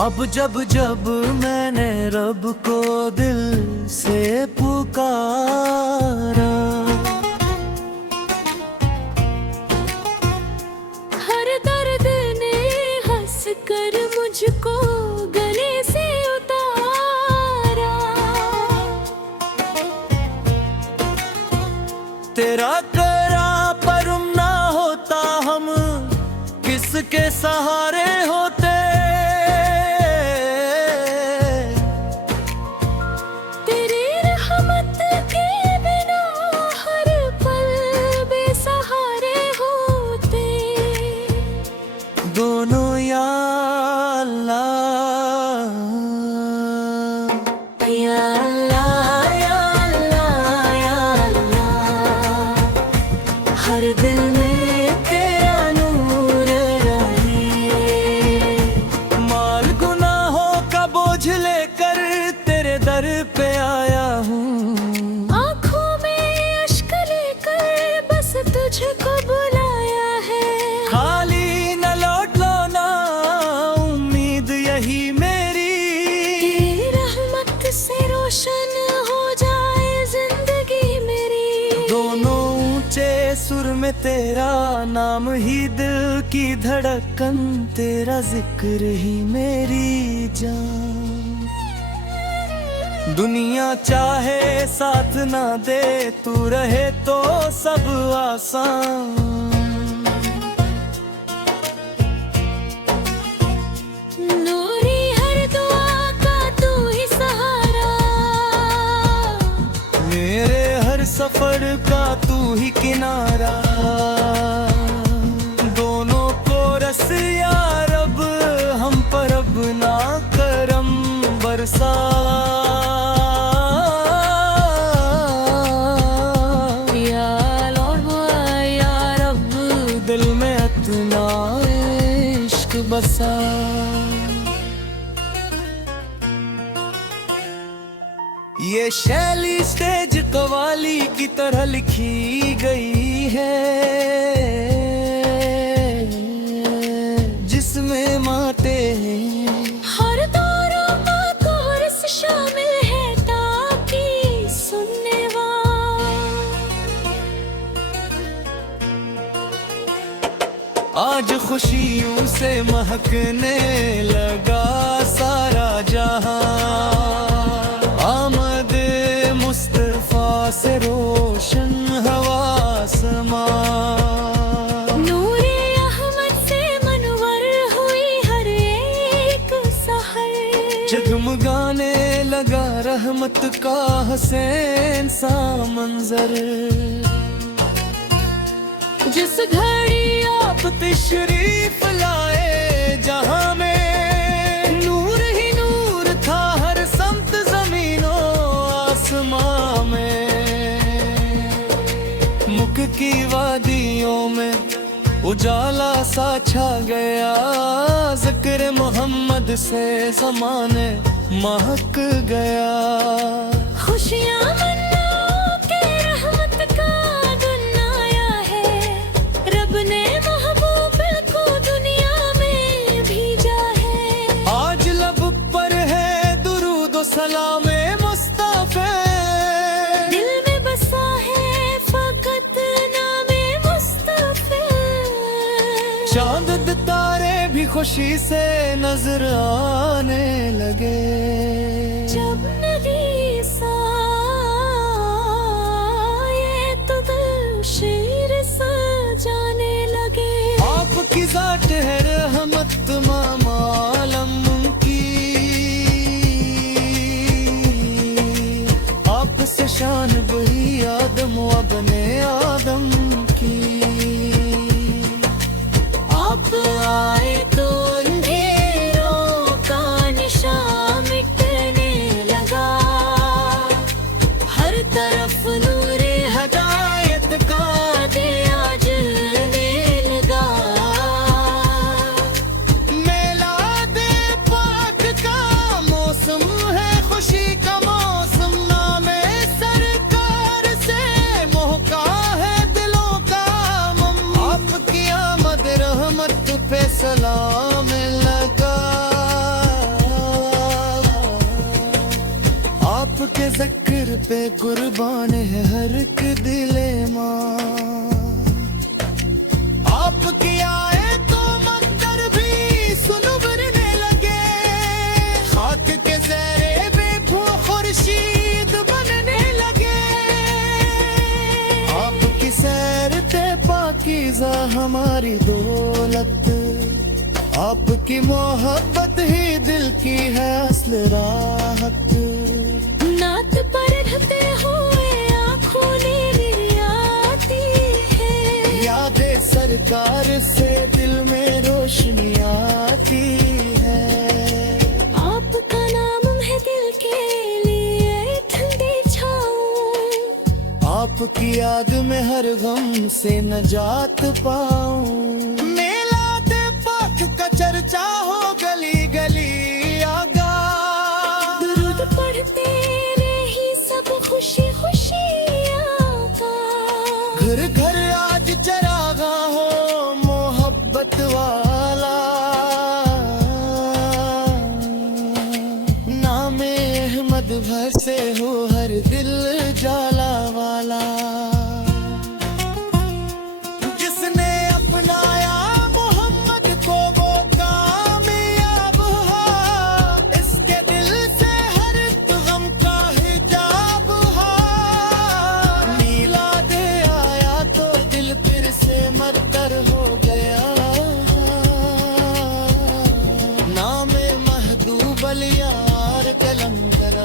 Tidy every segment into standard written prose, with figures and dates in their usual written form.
अब जब जब मैंने रब को दिल से पुकारा, हर दर्द ने हंस कर मुझको गले से उतारा। तेरा करा परम ना होता हम किसके सहारे होते। तेरी रहमत के बिना हर पल बेसहारे होते। दोनों या अल्लाह, या अल्लाह, या अल्लाह, या अल्लाह, हर दिल में तेरा नूर रहे। माल गुनाहों का बोझ लेकर तेरे दर पे आया हूँ। आँखों में अश्क लेकर बस तुझको बुलाया है। खाली न लौट लो ना, उम्मीद यही मेरी। तेरी रहमत से रोशन हो जाए जिंदगी मेरी। दोनों ऊंचे सुर में तेरा नाम ही दिल की धड़कन, तेरा जिक्र ही मेरी जान। दुनिया चाहे साथ ना दे, तू रहे तो सब आसान। नूरी हर दुआ का तू ही सहारा। मेरे हर सफर का तू ही किनारा। दोनों को रस या रब, हम पर अब ना करम बरसा। या रब, दिल में इतना इश्क बसा। ये शैली स्टेज कवाली की तरह लिखी गई है, जिसमें माते हैं हर दौरों का कोरस शामिल है ताकि सुनने आज खुशियों से महकने लगा सारा जहां। आमद मुस्तफा से रोशन हवा समा। नूरे अहमद से मनवर हुई हर एक सहर। जगमगाने लगा रहमत का हसैन सा मंजर। जिस घड़ी आप तशरीफ लाए जहां में, नूर ही नूर था हर समत ज़मीनों आसमां में। मुख की वादियों में उजाला सा छा गया, ज़िक्र मोहम्मद से ज़माने महक गया। खुशियाँ मनाओ के रहमत का दिन आया है। रब ने महबूब को दुनिया में भेजा है। आज लब पर है दुरूद व सलाम मुस्तफा। दिल में बसा है फकत नामे मुस्तफा। चांद तारे भी खुशी से नजर आने लगे। जब नबी साए तो दिल शेर सजाने लगे। आपकी जात है रहमत तमाम आलम की, आपसे शान बढ़ी आदम व बने आदम की। आप आए तो अंधेरों का निशान मिटने लगा। पे कुर्बान है हर एक दिले माँ। आपकी आए तो मंदिर भी सुनवरने लगे, खाक के ज़ेरे बेभू खुर्शीद बनने लगे। आपकी सैर ते पाकीज़ा हमारी दौलत, आपकी मोहब्बत ही दिल की है असल राहत। नात पर ढते हुए आँखों ने आती है, यादें सरकार से दिल में रोशनी आती है। आपका नाम है दिल के लिए ठंडी छाँव, आपकी याद में हर गम से नजात पाऊं। मेला दे पाक का चर्चा हो गली गली आगा, दुरूद पढ़ते रही सब खुशी खुशी आका। घर घर आज चरागा हो मोहब्बत वाला, नामे अहमद भर से हो हर दिल जाला वाला। जिसने अपनाया मोहम्मद को वो कामयाब हुआ, इसके दिल से हर एक गम का हिजाब हुआ। नीला दे आया तो दिल फिर से मत्तर हो गया, नामे महदूब अलियार कलंदर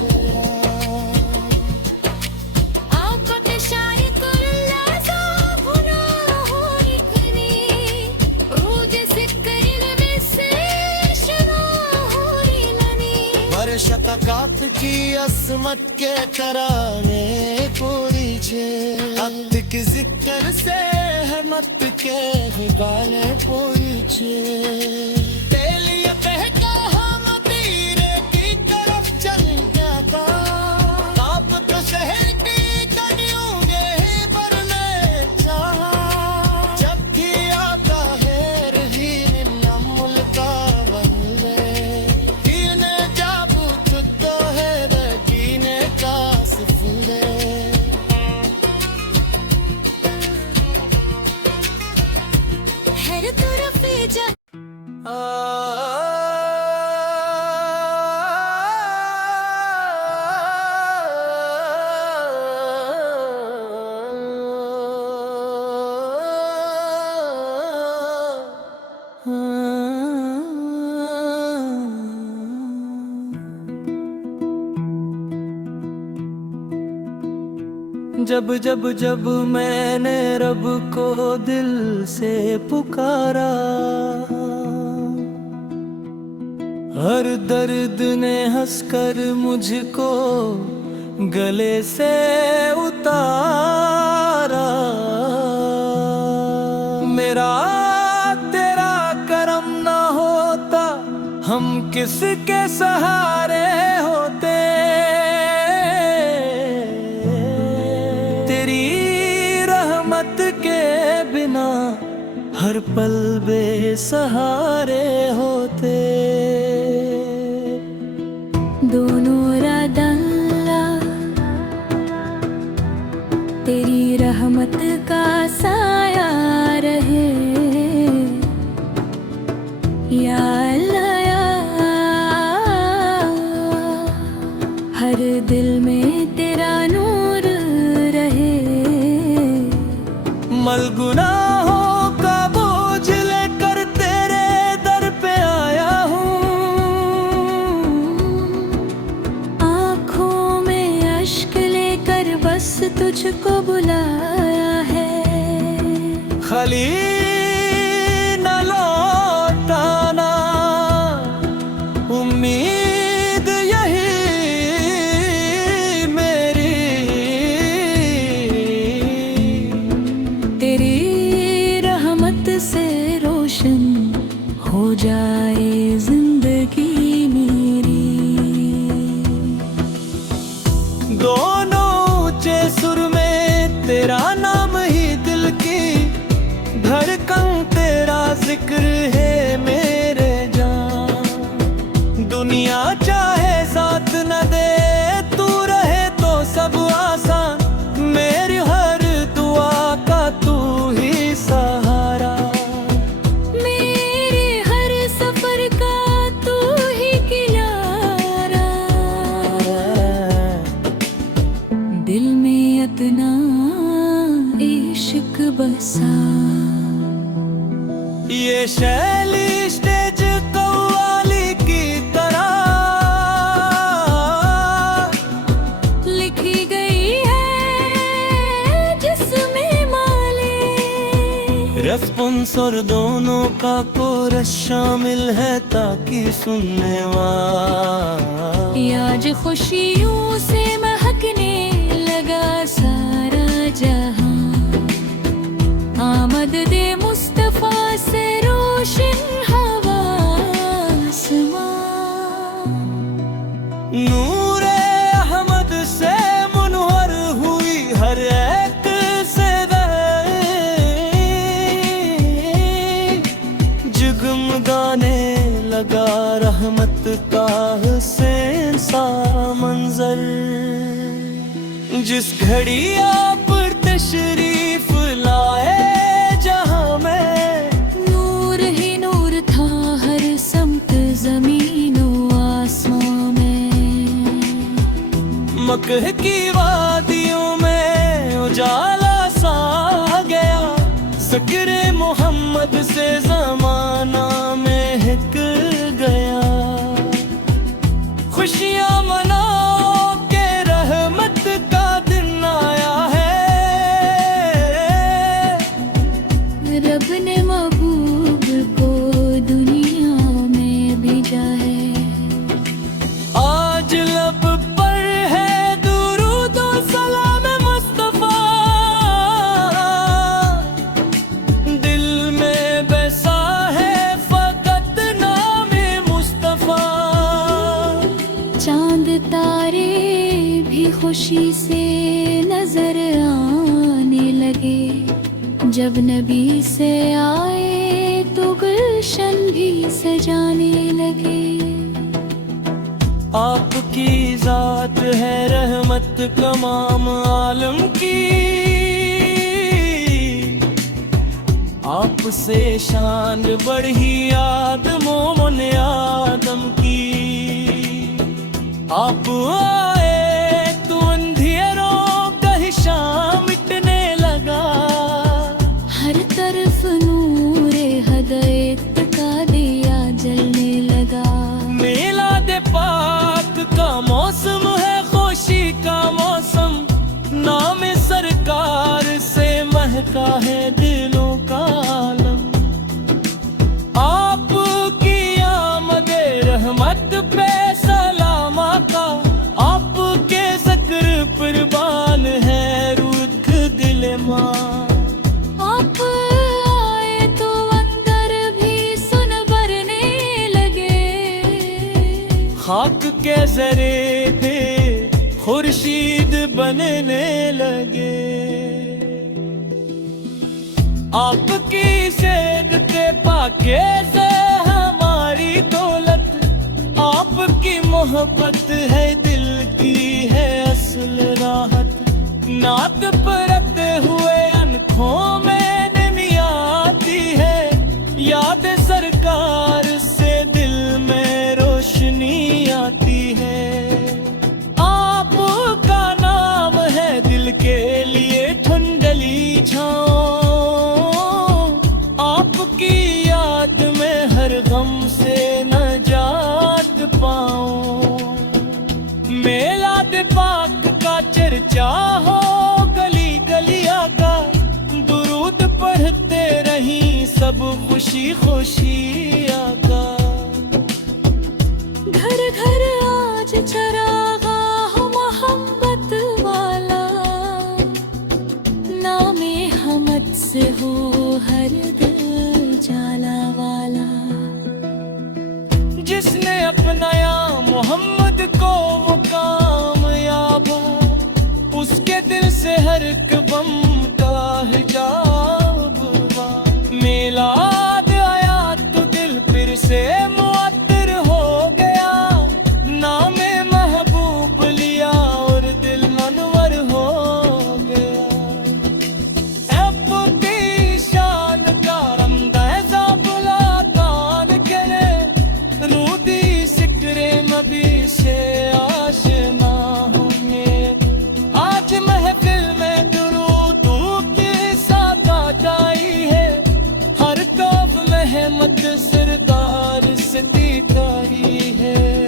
गया। आका के शायक लज़ा गुनाहों करी, रोज सिक्किन में से शनाहों लनी। वर्षतकात की असमत के तराने पूरी छे, अत की जिक्र से हमत के गाने पूरी छे। तेलिया कह का हम तीरे की तरफ चल जाता, आप तो शहर की कनियों ये बरने चाहा। जब भी आता है रही नमुल का बनले, कीने जाबू तो है कीने का सिफुले। हर तरफ जा जब जब जब मैंने रब को दिल से पुकारा, हर दर्द ने हंसकर मुझको गले से उतारा। मेरा तेरा करम ना होता, हम किसके सहारे होते। तेरी रहमत के बिना हर पल बेसहारे होते। दोनों रादल्ला तेरी रहमत का साया रहे, या अल्लाह या हर दिल में तेरा नूर रहे। मल गुनाहों का बोझ लेकर तेरे दर पे आया हूँ, आँखों में अश्क लेकर बस तुझको बुलाया है। खाली न लौटाना उम्मीद यही मेरी। तेरी रहमत से रोशन हो जाए जिंदगी मेरी। दोनों ऊंचे सुर में तेरा नाम ही दिल की धड़कन, तेरा जिक्र है मेरे जान। दुनिया चाहे साथ न दे, तू ये शैली स्टेज कव्वाली की तरह लिखी गई है जिसमें माले रेस्पॉन्सर दोनों का कोरस शामिल है ताकि सुनने वाला आज खुशियों से महकने लगा सारा जहां आमद दे मुस्तफा से रोशन हवा आसमां नूरे अहमद से मुनवर हुई हर एक से जगमगाने लगा रहमत का हुसैन सा मंजर जिस घड़ी आप तशरीफ लाए जहां में नूर ही नूर था हर समत ज़मीनों आसमां में मकह की वादियों में उजाला सा गया ज़िक्र मोहम्मद से ज़माना महक गया खुशियाँ मनाओ के रहमत का दिन आया है रब ने महबूब को दुनिया में भेजा है आज लब पर है दुरूद और सलाम मुस्तफा दिल में बसा है फकत नाम मुस्तफा चांद तारे भी खुशी से नजर आने लगे जब नबी से आए तो गुलशन भी सजाने लगे आपकी जात है रहमत तमाम आलम की आपसे शान बढ़ी आदमों ने आदम की आप आए तो अंधेरों का हिशाम मिटने लगा हर तरफ नूरे हदायत का दिया जलने लगा मेला दे पाक का मौसम है खुशी का मौसम नाम सरकार से महका है दिलों का आलम आपकी आमद रहमत पे सलामा का आपके ज़िक्र कुर्बान है रुख दिल माँ आप आए तो अंदर भी सुन भरने लगे खाक के जरे थे खुर्शीद बनने लगे आपकी सेध के पाके से हमारी दौलत आपकी मोहब्बत है दिल की है असल राहत नात परते हुए अनखों में नमी आती है याद सरकार से दिल में रोशनी आती है आपका नाम है दिल के लिए ठंडली छाओ आपकी याद में हर गम से नजात पाऊं मेला दे पाक का चर्चा हो गली गलिया का दुरूद पढ़ते रही सब खुशी खुशी आका घर घर आज चरागा हो मोहब्बत वाला नामे हमद से हो हर दिल जाला वाला जिसने अपनाया मोहम्मद को वो कामयाब हो उसके दिल से हर एक गम का हिजाब हुआ मिलाद आया तो दिल फिर से मुअत्तर हो गया नामे महबूब लिया और दिल मनवर हो गया आपकी शान का रमदाज़ा बुला कान करे रूदी सिकरे मबी से आशना होंगे आज महफिल में दुरूद की सादा सरदार से दीदारी है।